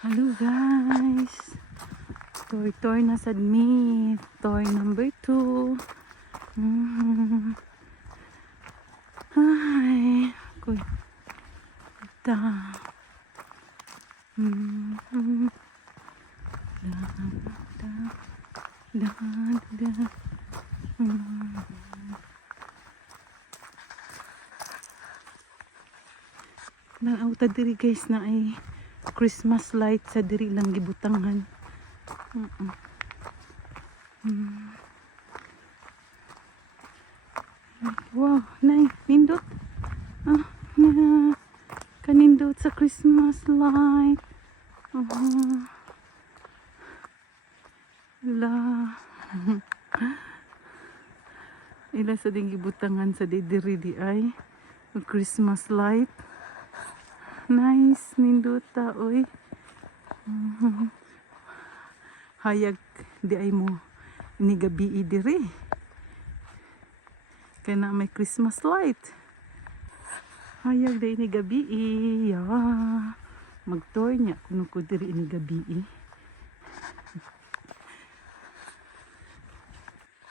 Hello guys, toy na sad me, toy number 2. Ay, kuy ta. Nauta diri guys na ay Christmas light sa diri lang gibutangan. Wow, nay, nindot. Na, kanindot sa Christmas light. La. Ila sa ding gibutangan sa diri di ay Christmas light. Nice, ninduta, oy. Hayag, di ay mo ni gabi diri. Kaya na may Christmas light. Hayag, di ni gabi. Yeah. Magtoy niya, kuno ko diri ni gabi.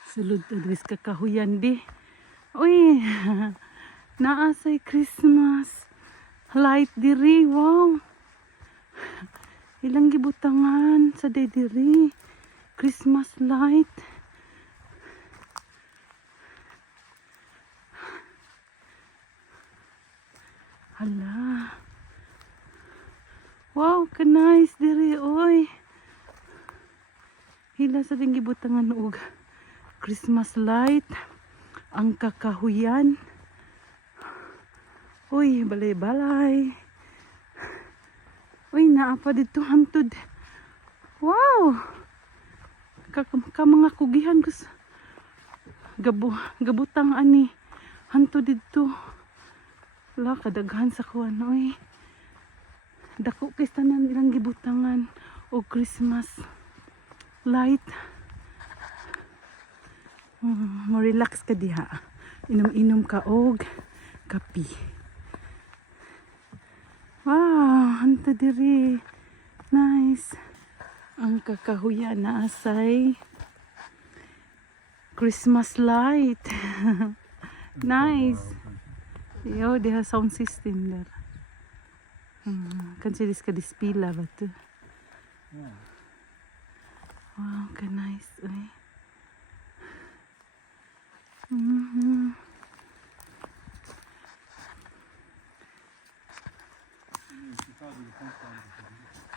Sulod to dris kakahuyan di. Uy, naasay Christmas light diri, wow. Ilang gibutangan sa day diri. Christmas light. Hala. Wow, ka nice diri, oy. Hila sa ding gibutangan og Christmas light. Ang kakahuyan. Uy, balay-balay. Uy, naapa dito hantod. Wow! Mga kugihan ko sa gabutang ani. Hantod dito. Wala, kadaghan sa kuwan. Uy, dako kay tanan ilang gibutangan o Christmas light. Mo-relax ka diha. Inom-inom ka og kapi. Wow, hanta diri. Nice. Ang kakahuyan na asay Christmas light. Nice. Yo, they have sound system there. Kansilis ka dispila ba to? Wow, ka nice. Ay.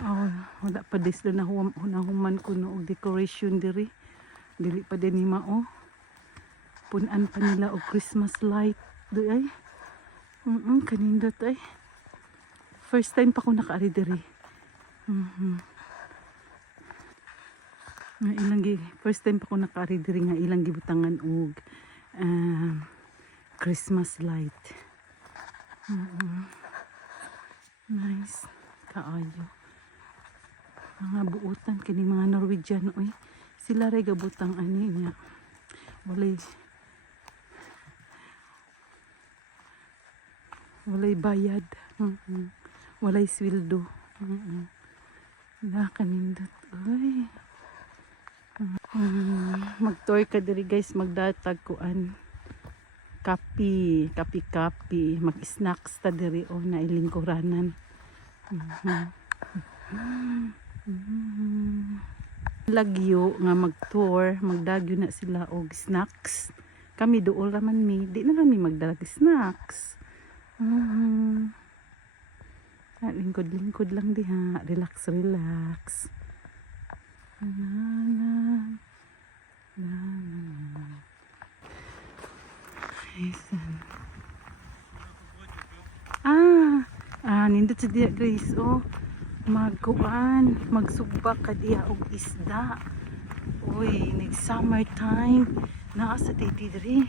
Oh, wala pa dis na human ko no og decoration diri. Dili pa din ni mao. Punan pa nila og Christmas light do ay. Kanindot ay. First time pa ko nakaari diri. First time pa ko nakaari diri nga ilang gibutangan og Christmas light. Nice. Kaayo. Mga buutan kini mga Norwegian oy. Sila ray gabutang ani niya. Walay bayad. Walay sweldo. Kanindot oy. Magtoy ka diri guys, magdatag kuan. Kapi, mag-snacks ta diri o na ilingkuranan. Lagyo nga mag-tour, magdagyo na sila og snacks. Kami dool raman mi, di na kami magdalag snacks. Lingkod lang diha, relax. Nindot sa diya guys, magsugba ka diya og isda. Uy, nag-summertime, naa sa diri.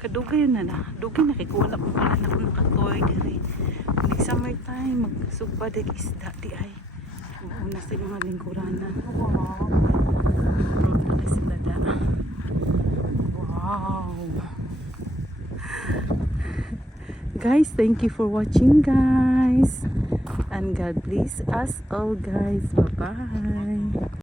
Kadugay na dugay na kay wala ko pala na kung nakatoy diri. Nag-summertime, magsugba dig isda di ay. Una sa mga lingkuranan. Wow. Sila da. Wow. Guys, thank you for watching guys. And God bless us all guys. Bye-bye.